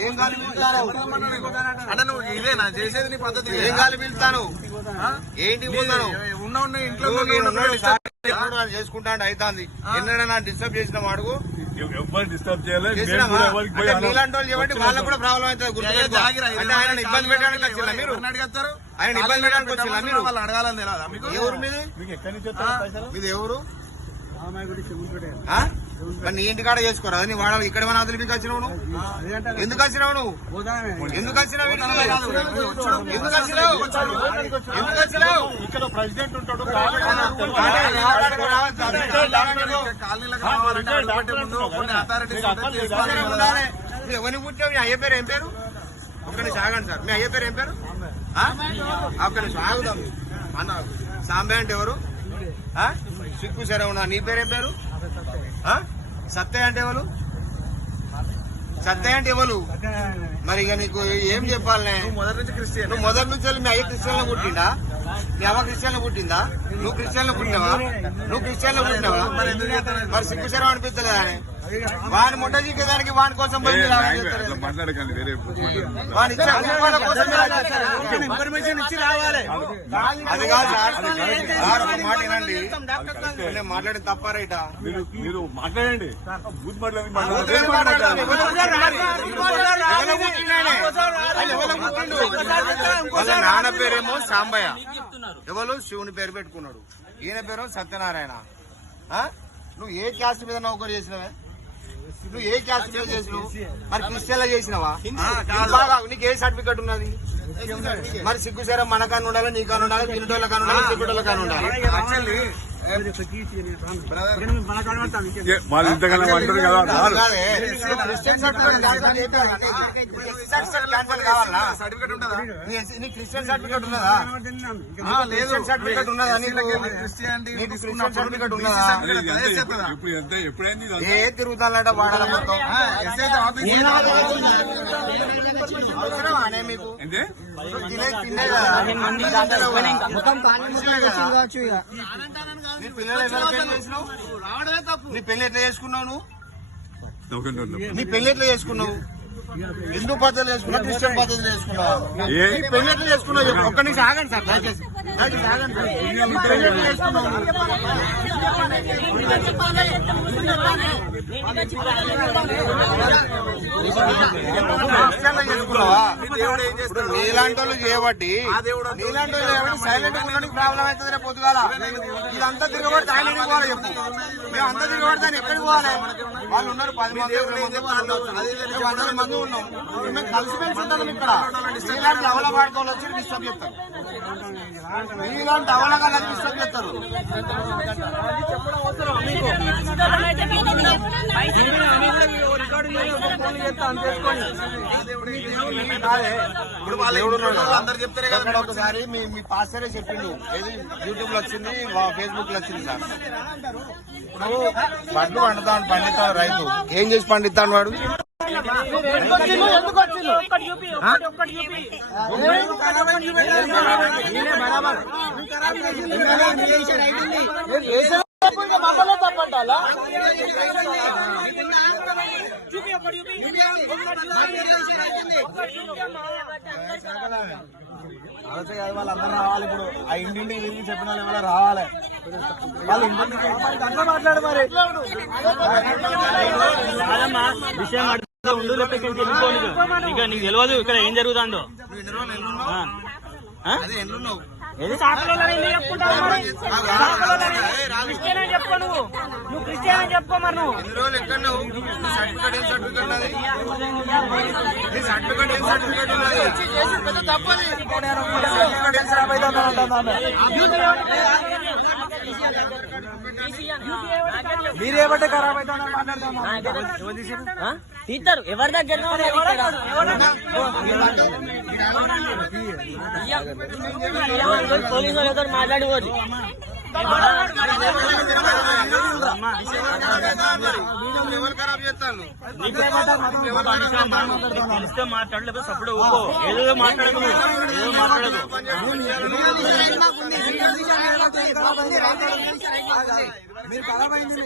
ఏం గాలి పిలుస్తాను అంటే నువ్వు ఇదేనా చేసేది నీ పద్ధతి ఏం గాలి పిలుస్తాను ఏంటి ఉన్న ఉన్న ఇంట్లో చేసుకుంటాను అవుతుంది ఎన్నడైనా డిస్టర్బ్ చేసిన ఎవరు డిస్టర్బ్ చేయలేదు మీలాంటి వాళ్ళు చెప్పండి వాళ్ళకు కూడా ప్రాబ్లం అవుతుంది ఏ, గుర్తుపెట్టుకో. జాగిరా, ఇది అంటే ఆయన ఇబ్బంది పెట్టడానికి వచ్చిందా మీరు? ఎవరిని అడుగుతారు? ఆయన ఇబ్బంది పెట్టడానికి వచ్చిందా మీరు? వాళ్ళు అడగాలని తెలియదా మీకు? ఎవరు మీది? మీకు ఎక్కడి నుంచి వస్తారు పైసలు? మీది ఎవరు? ఆ? మరి నీ ఇంటికాడ చేసుకోరా నీ వాడాలి ఇక్కడ మన అదులు వచ్చినావు నువ్వు ఎందుకు వచ్చినావు నువ్వు ఎందుకు వచ్చినావు? ఎందుకు వచ్చినావు ఎందుకు వచ్చినావు ఇక్కడ ప్రెసిడెంట్ ఉంటాడు ఎవరిని పుట్టావు మీ అయ్య పేరు ఏం పేరు ఒక్క నిమిషం ఆగండి సార్ మీ అయ్య పేరు ఏం పేరు ఆ? ఒక్క నిమిషం ఆగుదాం అన్న సాంబే అంటే ఎవరు? సిక్కు సరే ఉన్నా నీ పేరు ఏం పేరు ఆ? సత్తయ్య అంటే ఎవరు? సత్తయ్య అంటే ఎవరు? మరి ఇక నీకు ఏం చెప్పాలనే? నువ్వు మొదటి నుంచి క్రిస్టియన్. నువ్వు మొదటి నుంచి వెళ్ళి మీ అయ్య క్రిస్టియన్లో పుట్టిందా మీ అవ్వ క్రిస్టియన్లో పుట్టిందా? నువ్వు క్రిస్టియన్లో పుట్టినావా? నువ్వు క్రిస్టియన్లో పుట్టినావా? మరి సిగ్గు శరం అనిపిస్తలేదా అని? వాని ముట్ట జీకేదానికి వాని కోసం పోయి మాట్లాడకండి వేరే వాని. ఇన్ఫర్మేషన్ ఇచ్చి రావాలి అది కాదు సార్ సార్ ఒక మాట వినండి నేను మాట్లాడి తప్ప రైటా మీరు మీరు మాట్లాడండి బూత్? వాళ్ళ నాన్న పేరేమో సాంబయ్య ఎవరు శివుని పేరు పెట్టుకున్నాడు ఈయన పేరు సత్యనారాయణ ఆ? నువ్వు ఏ క్యాస్ట్ మీద నౌకరు చేసినవే నువ్వు ఏ క్యాస్ట్ మీద చేసినావు? మరి క్రిస్టియన్ చేసినావా? బాగా నీకు ఏ సర్టిఫికెట్ ఉన్నది? మరి సిగ్గుసేర మన కాని ఉండాలి నీ కాని ఉండాలి తినటోళ్ళ కాని ఉండాలి తిప్పటోళ్ళ కాని ఉండాలి? వాళ్ళు ఇంతకన్నా అంటారు కదా సర్టిఫికెట్ ఉంటుందా క్రిస్టియన్ సర్టిఫికెట్ ఉన్నదా ఆ, లేదు. క్రిస్టియన్ సర్టిఫికెట్ ఉన్నదా సర్టిఫికెట్ ఉన్నదా ఎప్పుడైంది ఏ అంతా? తిరుగుతానంట వాడాల మొత్తం నీ పెళ్ళి ఎట్లా చేసుకున్నావు నువ్వు. నీ పెళ్ళి ఎట్లా చేసుకున్నావు? హిందూ పద్ధతులు చేసుకున్నావు క్రిస్టియన్ పద్ధతులు చేసుకున్నావు? ఏ- నీ పెళ్ళి ఎట్లా చేసుకున్నావు చెప్పు. ఒక్క నిమిషం ఆగండి సార్. దయచేసి ఆగండి సార్. పెళ్ళి ఎట్లా చేసుకున్నావు? నీలాంటి వాళ్ళు చేయబట్టి ఆ నీలాంటి వాళ్ళు చేయబట్టి సైలెంట్ ఉండడానికి ప్రాబ్లం అవుతుంది రేపు పొద్దుగాల? ఇదంతా తిరగబడితే ఆయన ఎక్కడికి పోవాలి చెప్పు. మేము అంతా తిరగబడితే ఆయన ఎక్కడికి పోవాలి? వాళ్ళు ఉన్నారు పది మంది వందల మంది ఉన్నాం. మేము కలిసిమెలిసి ఉంటాం ఇక్కడ. నీలాంటి అవల పాడుకోవాలి వచ్చి డిస్టర్బ్ చేస్తారు. నీలాంటి అవలగా డిస్టర్బ్ చేస్తారు. చెప్తారే కదా. అక్కడ ఒకసారి మీ మీ పాస్టరే చెప్పిండు. ఏది యూట్యూబ్లో వచ్చింది ఫేస్బుక్లో వచ్చింది సార్. ఇప్పుడు పండ్లు పండుతాను పండిస్తాను రైతు. ఏం చేసి పండిస్తాను వాడు? కాదు వాళ్ళందరూ రావాలి ఇప్పుడు ఆ ఇంటింటికి తిరిగి చెప్పిన వాళ్ళు ఎవరో రావాలి వాళ్ళు ఇంటింటికి మాట్లాడు మరి విషయం ఉండు. ఇంకా నీకు తెలియదు ఇక్కడ ఏం జరుగుతుందో నువ్వు ఎన్ని రోజులు ఎల్లున్నావు ఆ. ఆ? అదే ఎల్లున్నావు క్రిస్టియన్ అని చెప్పుకో నువ్వు. నువ్వు క్రిస్టియన్ అని చెప్పుకో మరి నువ్వు. సర్టిఫికేట్ ఏం సర్టిఫికేట్ మీరేమంటే ఖరాబ్ అవుతామని మాట్లాడతాం తీస్తారు. ఎవరి దగ్గర పోలీసు వాళ్ళు ఎవరు మాట్లాడిపోదు ఎవరు ఖరాబ్ చేస్తాను తెలిస్తే మాట్లాడు లేకపోతే సప్పుడు ఊకో ఏదో మాట్లాడకు. నువ్వు. ఏదో మాట్లాడకు మీరు ఖరాబ్ అయింది